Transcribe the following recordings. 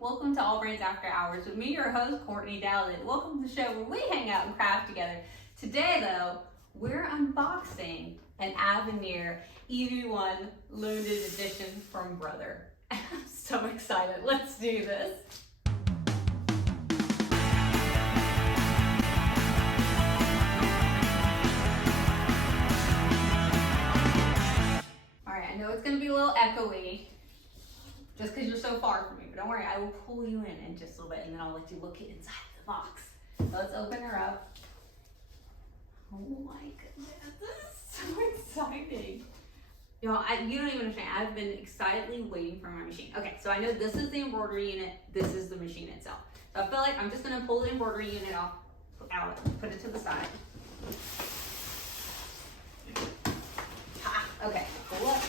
Welcome to AllBrands After Hours with me, your host, Courtney Douthat. Welcome to the show where we hang out and craft together. Today, though, we're unboxing an Aveneer EV1 limited edition from Brother. I'm so excited. Let's do this. All right, I know it's going to be a little echoey, just because you're so far from me, but don't worry, I will pull you in just a little bit and then I'll let you look inside the box. So let's open her up. Oh my goodness, this is so exciting. You know, you don't even understand. I've been excitedly waiting for my machine. Okay, so I know this is the embroidery unit, this is the machine itself. So I feel like I'm just gonna pull the embroidery unit out, put it to the side. Okay, pull up,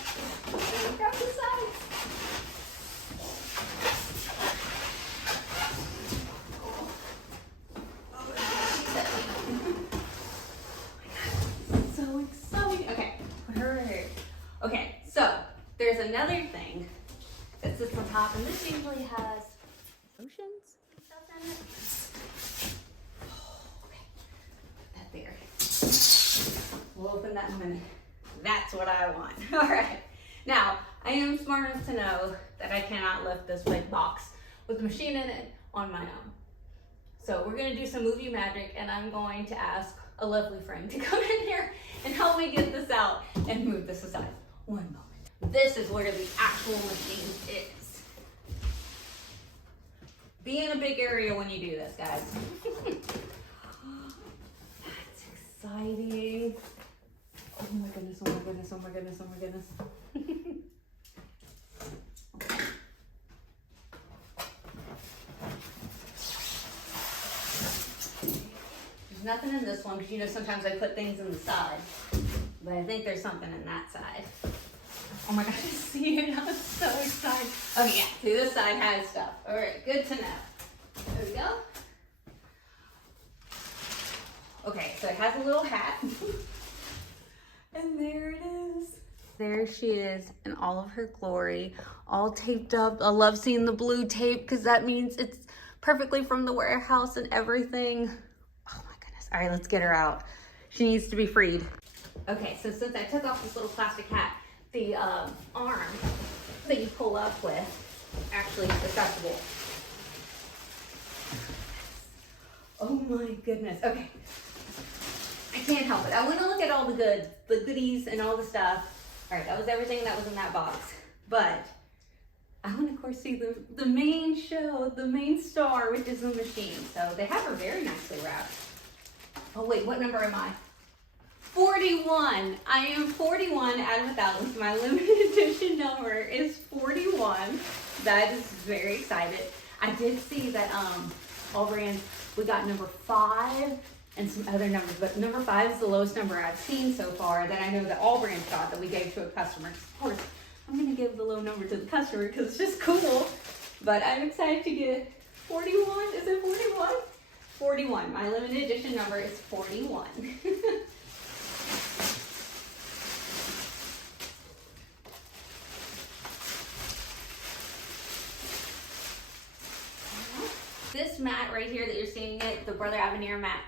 grab the side. So exciting. Okay, put her right here. Okay, so there's another thing that sits on top, and this usually has lotions and stuff in it. Okay, put that there. We'll open that in a minute. That's what I want. All right. Now, I am smart enough to know that I cannot lift this big box with the machine in it on my own. So we're gonna do some movie magic, and I'm going to ask a lovely friend to come in here and help me get this out and move this aside. One moment. This is where the actual machine is. Be in a big area when you do this, guys. That's exciting. Oh my goodness, oh my goodness, oh my goodness, oh my goodness. There's nothing in this one because you know sometimes I put things in the side, but I think there's something in that side. Oh my gosh, I see it. I'm so excited. Oh yeah, see, this side has stuff. All right, good to know. There we go. Okay, so it has a little hat. And there it is. There she is in all of her glory, all taped up. I love seeing the blue tape because that means it's perfectly from the warehouse and everything. Oh my goodness. All right, let's get her out. She needs to be freed. Okay, so since I took off this little plastic hat, the arm that you pull up with actually is accessible. Oh my goodness. Okay. I can't help it. I want to look at all the goodies and all the stuff. All right, that was everything that was in that box. But I want to, of course, see the main show, the main star, which is the machine. So they have her very nicely wrapped. Oh wait, what number am I? 41. I am 41 out of 1,000. My limited edition number is 41. That is very excited. I did see that AllBrands, we got number 5. And some other numbers, but number 5 is the lowest number I've seen so far that I know that AllBrands got that we gave to a customer. Of course, I'm gonna give the low number to the customer because it's just cool. But I'm excited to get 41. Is it 41? 41. My limited edition number is 41. This mat right here that you're seeing it, the Brother Aveneer mat,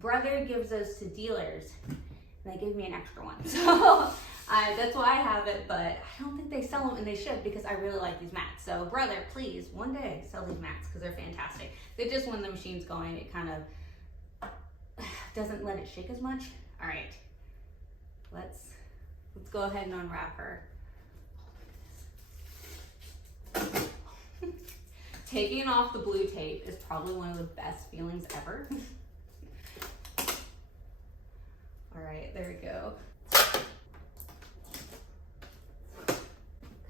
Brother gives those to dealers, and they gave me an extra one. So that's why I have it, but I don't think they sell them, and they should because I really like these mats. So Brother, please, one day sell these mats because they're fantastic. They just, when the machine's going, it kind of doesn't let it shake as much. All right, let's go ahead and unwrap her. Taking off the blue tape is probably one of the best feelings ever. All right, there we go.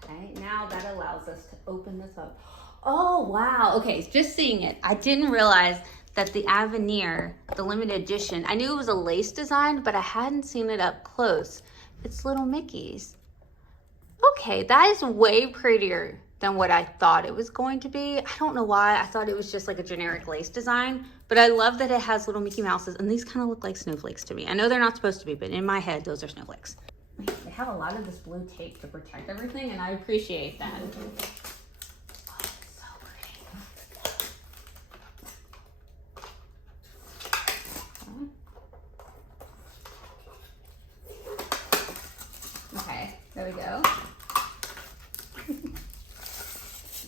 Okay, now that allows us to open this up. Oh, wow. Okay, just seeing it. I didn't realize that the Aveneer, the limited edition, I knew it was a lace design, but I hadn't seen it up close. It's little Mickeys. Okay, that is way prettier than what I thought it was going to be. I don't know why. I thought it was just like a generic lace design, but I love that it has little Mickey Mouses, and these kind of look like snowflakes to me. I know they're not supposed to be, but in my head, those are snowflakes. They have a lot of this blue tape to protect everything, and I appreciate that. Oh, it's so pretty.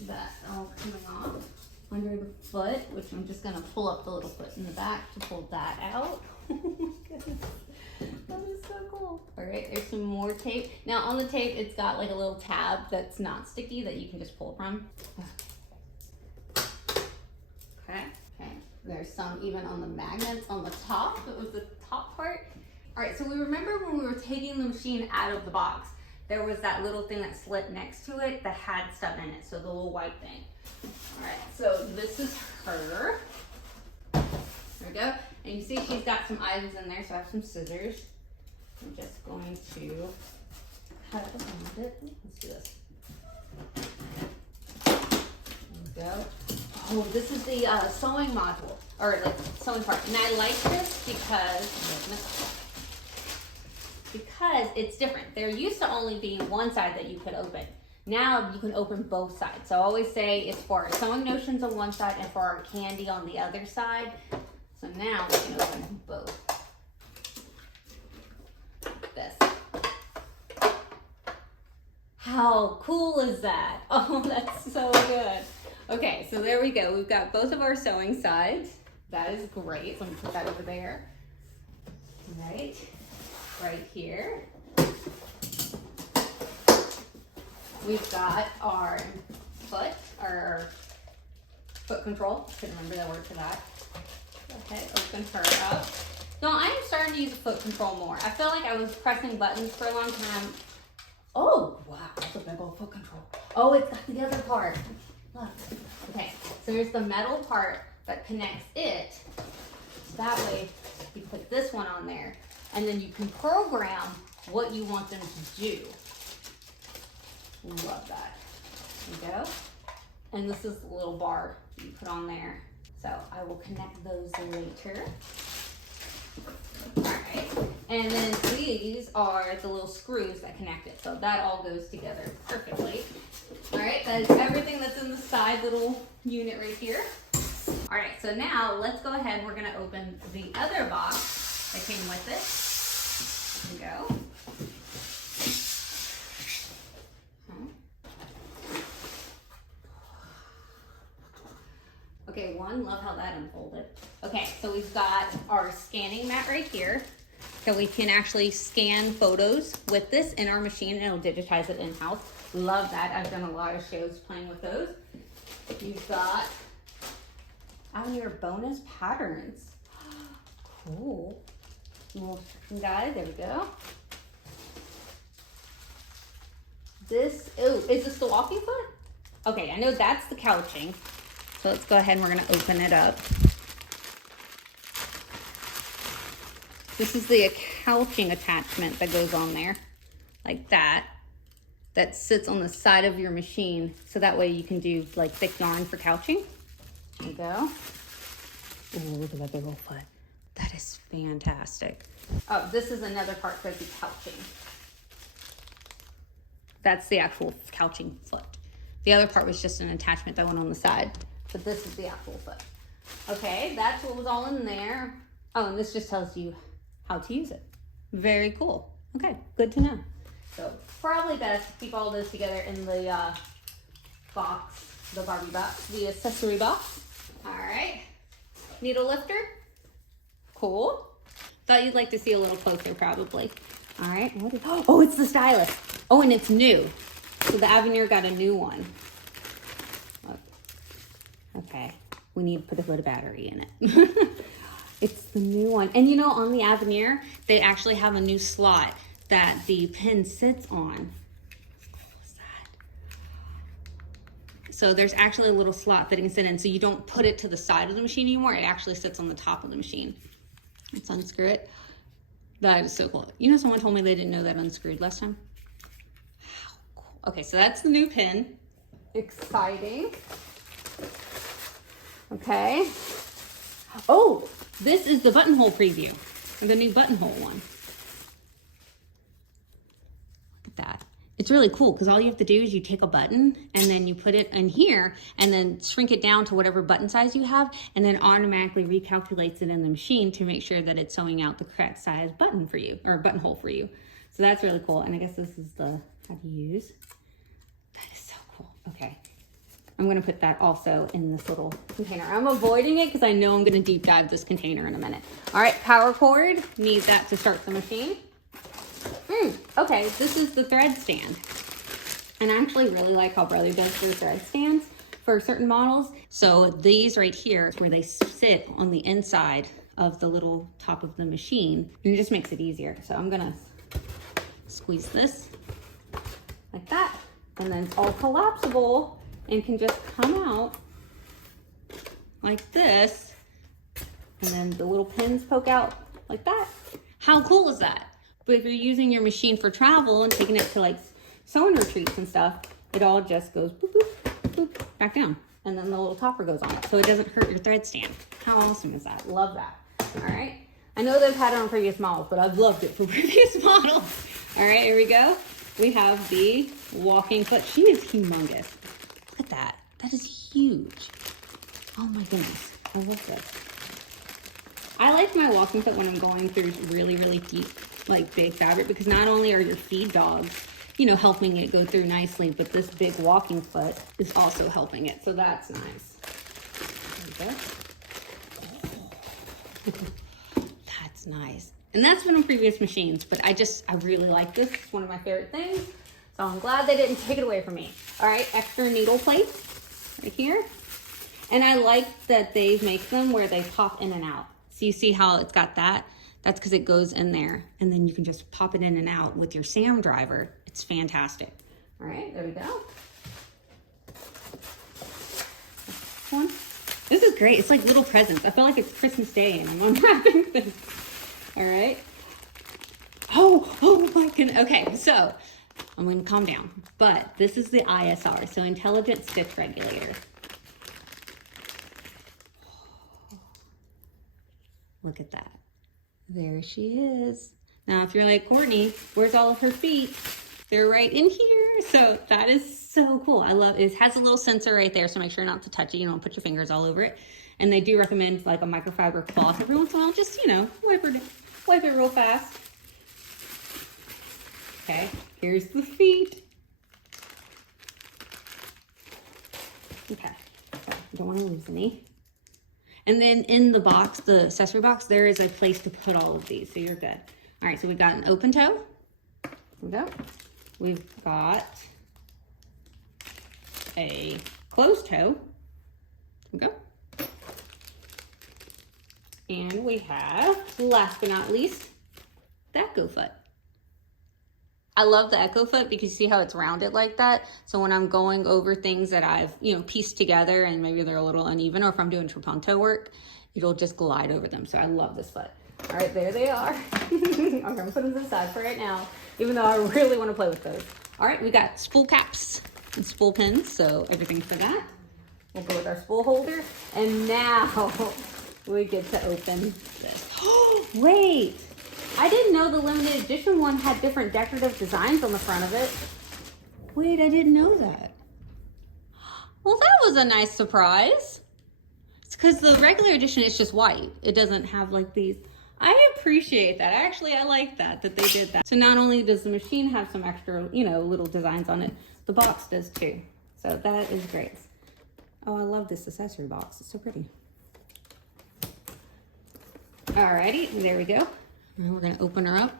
that all coming off under the foot, which I'm just gonna pull up the little foot in the back to pull that out. Oh my goodness, that is so cool. All right, there's some more tape. Now on the tape, it's got like a little tab that's not sticky that you can just pull from. Okay, there's some even on the magnets on the top. That was the top part. All right, so we remember when we were taking the machine out of the box, there was that little thing that slid next to it that had stuff in it, so the little white thing. All right, so this is her. There we go. And you see she's got some items in there, so I have some scissors. I'm just going to cut around it. Let's do this. There we go. Oh, this is the sewing module, or like sewing part. And I like this because it's different. There used to only be one side that you could open. Now you can open both sides. So I always say it's for our sewing notions on one side and for our candy on the other side. So now we can open both. Like this. How cool is that? Oh, that's so good. Okay, so there we go. We've got both of our sewing sides. That is great. So I'm gonna put that over there. Right here. We've got our foot, our foot control. Couldn't remember the word for that. Okay, open her up. No, I am starting to use a foot control more. I feel like I was pressing buttons for a long time. Oh, wow, that's a big old foot control. Oh, it's got the other part. Look. Okay, so there's the metal part that connects it. So that way you put this one on there, and then you can program what you want them to do. Love that. There you go. And this is the little bar you put on there. So I will connect those later. All right. And then these are the little screws that connect it. So that all goes together perfectly. All right, that is everything that's in the side little unit right here. All right, so now let's go ahead. We're gonna open the other box that came with it. There we go. Okay, love how that unfolded. Okay, so we've got our scanning mat right here. So we can actually scan photos with this in our machine and it'll digitize it in-house. Love that. I've done a lot of shows playing with those. You've got Aveneer bonus patterns. Cool. Little guide, there we go. This, oh, is this the walking foot? Okay, I know that's the couching. So let's go ahead and we're gonna open it up. This is the couching attachment that goes on there, like that. That sits on the side of your machine, so that way you can do like thick yarn for couching. There you go. Oh, look at that big old foot. That is fantastic. Oh, this is another part for the couching. That's the actual couching foot. The other part was just an attachment that went on the side, but this is the actual foot. Okay, that's what was all in there. Oh, and this just tells you how to use it. Very cool. Okay, good to know. So probably best to keep all those together in the box, the Barbie box, the accessory box. All right, needle lifter. Cool. Thought you'd like to see a little closer probably. All right, what is, oh, it's the stylus. Oh, and it's new. So the Aveneer got a new one. Look. Okay, we need to put a bit of battery in it. It's the new one. And you know, on the Aveneer, they actually have a new slot that the pin sits on. How cool is that? So there's actually a little slot that it can sit in, so you don't put it to the side of the machine anymore. It actually sits on the top of the machine. Let's unscrew it. That is so cool. You know, someone told me they didn't know that unscrewed last time. How cool. Okay, so that's the new pin. Exciting. Okay. Oh, this is the buttonhole preview. The new buttonhole one. Look at that. It's really cool because all you have to do is you take a button and then you put it in here and then shrink it down to whatever button size you have and then automatically recalculates it in the machine to make sure that it's sewing out the correct size button for you or buttonhole for you. So that's really cool. And I guess this is the how to use. That is so cool. Okay. I'm gonna put that also in this little container. I'm avoiding it because I know I'm gonna deep dive this container in a minute. All right, power cord, need that to start the machine. Okay, this is the thread stand. And I actually really like how Brother does their thread stands for certain models. So these right here is where they sit on the inside of the little top of the machine, and it just makes it easier. So I'm gonna squeeze this like that, and then it's all collapsible and can just come out like this, and then the little pins poke out like that. How cool is that? But if you're using your machine for travel and taking it to like sewing retreats and stuff, it all just goes boop, boop, boop, back down. And then the little topper goes on it, so it doesn't hurt your thread stand. How awesome is that? Love that. All right. I know they've had it on previous models, but I've loved it for previous models. All right, here we go. We have the walking foot. She is humongous. Look at that. That is huge. Oh my goodness. I love this. I like my walking foot when I'm going through really, really deep, like big fabric, because not only are your feed dogs, you know, helping it go through nicely, but this big walking foot is also helping it. So that's nice. There we go. That's nice. And that's been on previous machines, but I really like this. It's one of my favorite things. So I'm glad they didn't take it away from me. All right, extra needle plates right here. And I like that they make them where they pop in and out. So you see how it's got that? That's because it goes in there, and then you can just pop it in and out with your SAM driver. It's fantastic. All right, there we go. One. This is great. It's like little presents. I feel like it's Christmas Day and I'm unwrapping this. All right. Oh my goodness. Okay, so I'm going to calm down. But this is the ISR, so Intelligent Stitch Regulator. Look at that. There she is. Now, if you're like, Courtney, where's all of her feet? They're right in here. So that is so cool. I love it. It has a little sensor right there, so make sure not to touch it. You don't put your fingers all over it. And they do recommend like a microfiber cloth every once in a while. Just, you know, wipe it real fast. Okay, here's the feet. Okay, I don't want to lose any. And then in the box, the accessory box, there is a place to put all of these, so you're good. All right, so we've got an open toe. There we go. We've got a closed toe. There we go. And we have, last but not least, the Echo Foot. I love the Echo Foot because you see how it's rounded like that. So when I'm going over things that I've, you know, pieced together and maybe they're a little uneven, or if I'm doing trapunto work, it'll just glide over them. So I love this foot. All right, there they are. I'm gonna put them to the side for right now, even though I really wanna play with those. All right, we got spool caps and spool pins, so everything for that. We'll go with our spool holder. And now we get to open this. Oh, wait. I didn't know the limited edition one had different decorative designs on the front of it. Wait, I didn't know that. Well, that was a nice surprise. It's because the regular edition is just white. It doesn't have like these. I appreciate that. Actually, I like that they did that. So not only does the machine have some extra, you know, little designs on it, the box does too. So that is great. Oh, I love this accessory box. It's so pretty. Alrighty, there we go. And we're gonna open her up.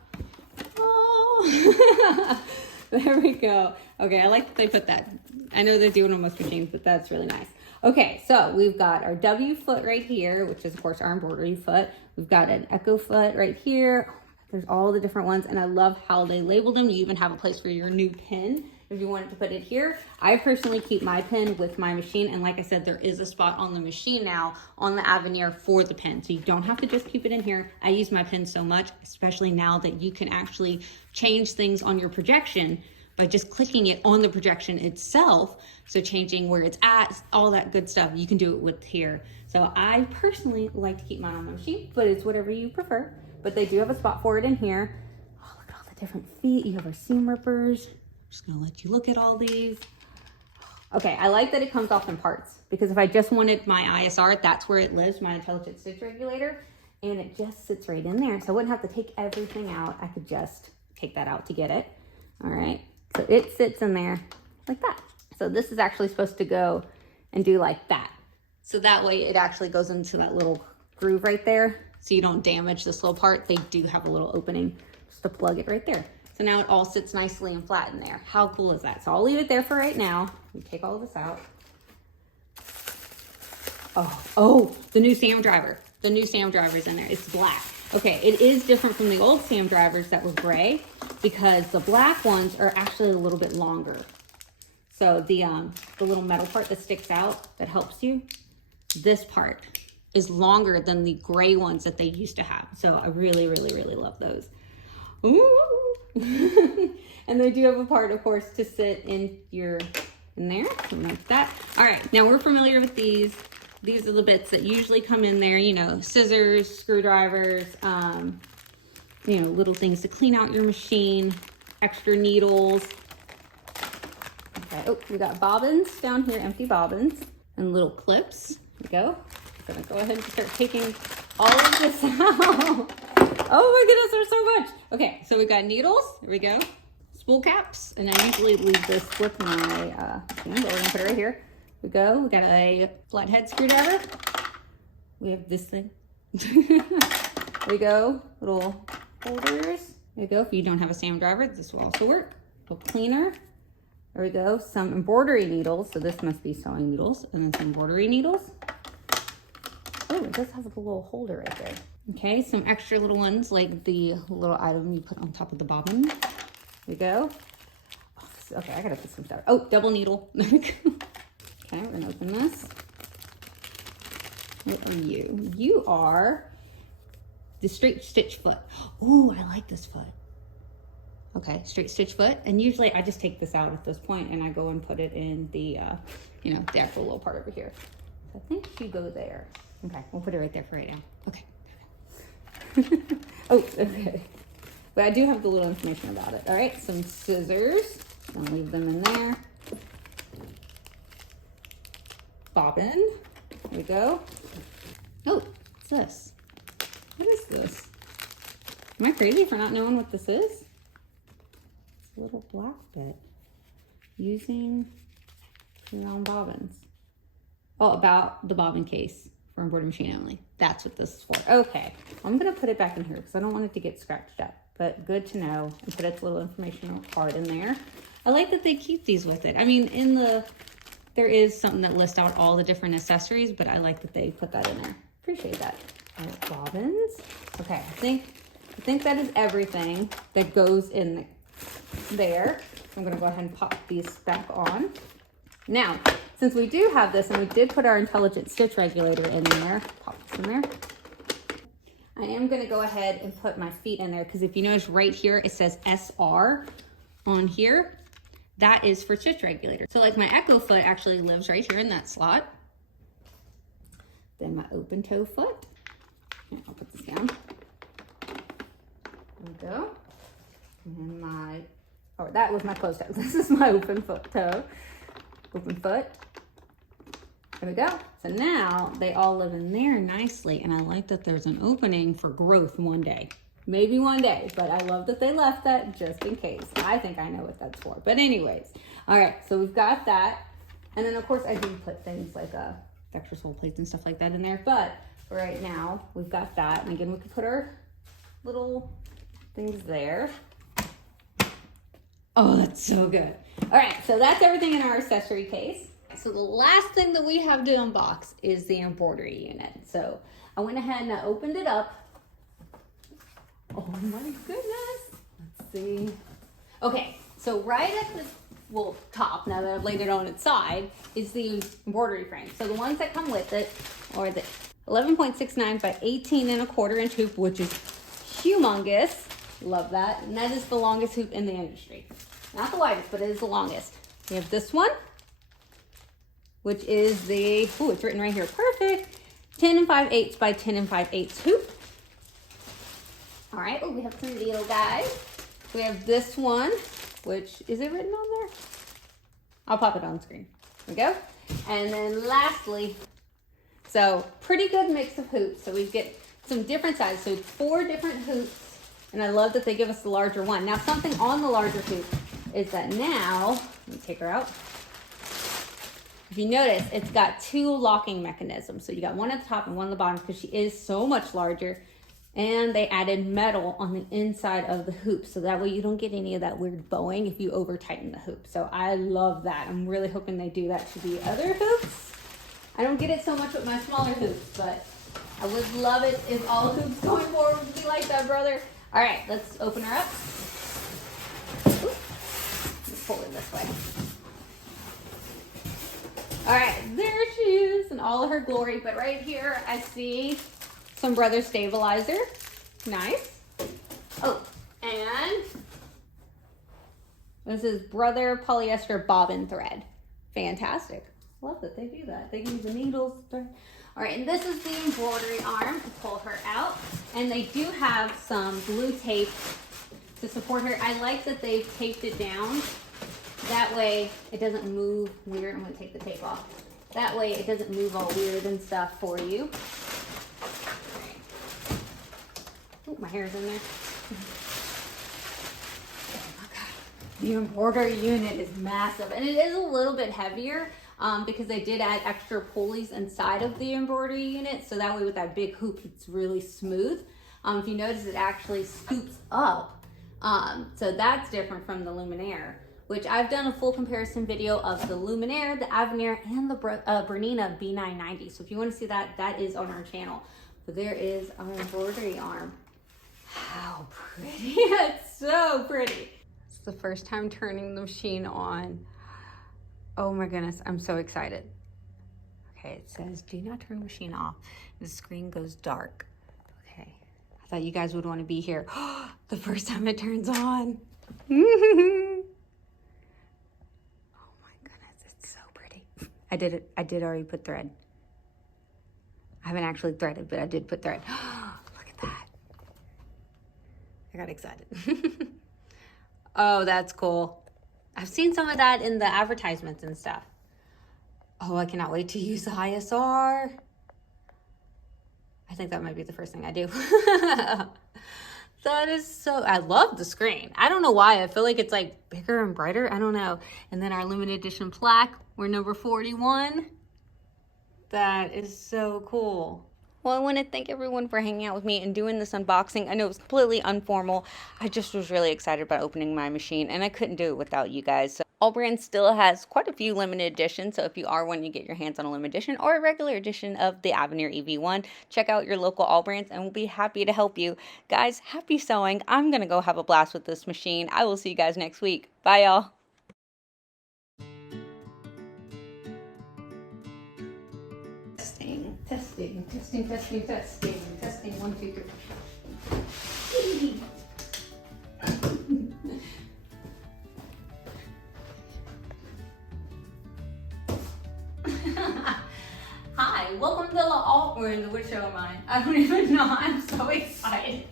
Oh, there we go. Okay, I like that they put that. I know they do it on most machines, but that's really nice. Okay, so we've got our W foot right here, which is of course our embroidery foot. We've got an Echo foot right here. There's all the different ones, and I love how they labeled them. You even have a place for your new pin if you wanted to put it here. I personally keep my pin with my machine, and like I said, there is a spot on the machine now on the Aveneer for the pin, so you don't have to just keep it in here. I use my pin so much, especially now that you can actually change things on your projection by just clicking it on the projection itself. So changing where it's at, all that good stuff, you can do it with here. So I personally like to keep mine on my machine, but it's whatever you prefer. But they do have a spot for it in here. Oh, look at all the different feet. You have our seam rippers. I'm just gonna let you look at all these. Okay, I like that it comes off in parts, because if I just wanted my ISR, that's where it lives, my Intelligent Stitch Regulator, and it just sits right in there. So I wouldn't have to take everything out. I could just take that out to get it. All right, so it sits in there like that. So this is actually supposed to go and do like that. So that way it actually goes into that little groove right there. So you don't damage this little part. They do have a little opening just to plug it right there. So now it all sits nicely and flat in there. How cool is that? So I'll leave it there for right now. We take all of this out. Oh, the new Sam driver. The new Sam driver's in there. It's black. Okay, it is different from the old Sam drivers that were gray because the black ones are actually a little bit longer. So the little metal part that sticks out that helps you, this part is longer than the gray ones that they used to have. So I really, really, really love those. Ooh. And they do have a part, of course, to sit in there, something like that. All right, now we're familiar with these. These are the bits that usually come in there, you know, scissors, screwdrivers, you know, little things to clean out your machine, extra needles. Okay, oh, we got bobbins down here, empty bobbins, and little clips. There we go. I'm gonna go ahead and start taking all of this out. Oh my goodness, there's so much. Okay, so we got needles, there we go. Spool caps, and I usually leave this with my machine, but we're gonna put it right here. We go. We got a flathead screwdriver. We have this thing. There we go. Little holders. There we go. If you don't have a Sam driver, this will also work. Little cleaner. There we go. Some embroidery needles. So this must be sewing needles. And then some embroidery needles. Oh, it does have a little holder right there. Okay. Some extra little ones like the little item you put on top of the bobbin. There we go. Oh, okay, I gotta put some stuff. Oh, double needle. There we go. Okay, we're gonna open this. What are you? You are the straight stitch foot. Ooh, I like this foot. Okay, straight stitch foot. And usually I just take this out at this point and I go and put it in the, you know, the actual little part over here. So I think she go there. Okay, we'll put it right there for right now. Okay. Oh, okay. But I do have the little information about it. All right, some scissors. I'll leave them in there. Bobbin. There we go. Oh, what's this? What is this? Am I crazy for not knowing what this is? It's a little black bit. Using round bobbins. Oh, about the bobbin case for embroidery machine only. That's what this is for. Okay, I'm gonna put it back in here because I don't want it to get scratched up. But good to know, and put its little informational card in there. I like that they keep these with it. I mean, there is something that lists out all the different accessories, but I like that they put that in there. Appreciate that. All right, bobbins. Okay, I think that is everything that goes in there. I'm gonna go ahead and pop these back on. Now, since we do have this, and we did put our intelligent stitch regulator in there, pop this in there. I am gonna go ahead and put my feet in there because if you notice right here, it says SR on here. That is for stitch regulator. So like my Echo foot actually lives right here in that slot. Then my open toe foot. Here, I'll put this down. There we go. And then that was my closed toe. This is my open foot toe. Open foot. There we go. So now they all live in there nicely. And I like that there's an opening for growth one day. Maybe one day, but I love that they left that just in case. I think I know what that's for. But anyways, all right, so we've got that. And then of course I do put things like extra sole plates and stuff like that in there. But for right now, we've got that. And again, we can put our little things there. Oh, that's so good. All right, so that's everything in our accessory case. So the last thing that we have to unbox is the embroidery unit. So I went ahead and I opened it up. Oh my goodness. Let's see. Okay, so right at the top, now that I've laid it on its side, is the embroidery frame. So the ones that come with it are the 11.69 by 18.25 inch hoop, which is humongous. Love that. And that is the longest hoop in the industry. Not the widest, but it is the longest. We have this one, which is the, oh, it's written right here, perfect, 10 5/8 by 10 5/8 hoop. All right, oh, we have some needle guys. We have this one, which, is it written on there? I'll pop it on screen. There we go. And then lastly, so pretty good mix of hoops. So we get some different sizes. So 4 different hoops. And I love that they give us the larger one. Now something on the larger hoop is that now, let me take her out. If you notice, it's got 2 locking mechanisms. So you got one at the top and one at the bottom because she is so much larger. And they added metal on the inside of the hoop. So that way you don't get any of that weird bowing if you over tighten the hoop. So I love that. I'm really hoping they do that to the other hoops. I don't get it so much with my smaller hoops, but I would love it if all hoops going forward would be like that, brother. All right, let's open her up. Let's pull it this way. All right, there she is in all of her glory. But right here, I see some brother stabilizer. Nice. Oh, and this is brother polyester bobbin thread. Fantastic. Love that they do that. They use the needles. Thread. All right, and this is the embroidery arm. Pull her out. And they do have some glue tape to support her. I like that they've taped it down. That way it doesn't move weird. I'm gonna take the tape off. That way it doesn't move all weird and stuff for you. Oh, my hair's in there. Oh my God. The embroidery unit is massive, and it is a little bit heavier because they did add extra pulleys inside of the embroidery unit. So that way with that big hoop, it's really smooth. If you notice, it actually scoops up. So that's different from the Luminaire, which I've done a full comparison video of the Luminaire, the Aveneer, and the Bernina B990. So if you want to see that, that is on our channel. But there is our embroidery arm. How pretty. It's so pretty. It's the first time turning the machine on. Oh my goodness, I'm so excited. Okay, it says do not turn the machine off. The screen goes dark. Okay, I thought you guys would want to be here. The first time it turns on. Oh my goodness, it's so pretty. I did already put thread. I haven't actually threaded, but I did put thread. Look at that. I got excited. Oh, that's cool. I've seen some of that in the advertisements and stuff. Oh, I cannot wait to use the ISR. I think that might be the first thing I do. That is so, I love the screen. I don't know why. I feel like it's like bigger and brighter. I don't know. And then our limited edition plaque, we're number 41. That is so cool. Well, I want to thank everyone for hanging out with me and doing this unboxing. I know it was completely informal. I just was really excited about opening my machine, and I couldn't do it without you guys. So AllBrands still has quite a few limited editions, so if you are wanting to get your hands on a limited edition or a regular edition of the Aveneer EV1, check out your local AllBrands, and we'll be happy to help you. Guys, happy sewing. I'm going to go have a blast with this machine. I will see you guys next week. Bye, y'all. Testing. 1, 2, 3. Hi, welcome to the AllBrands. Which show am I? I don't even know. I'm so excited.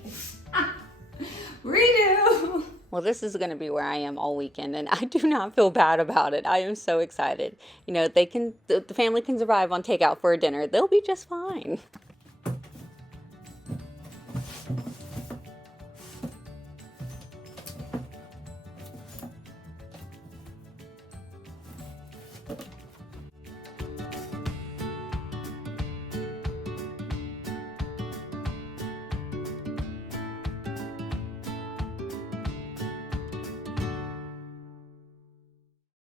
Redo. Well, this is going to be where I am all weekend, and I do not feel bad about it. I am so excited. You know, the family can survive on takeout for a dinner. They'll be just fine.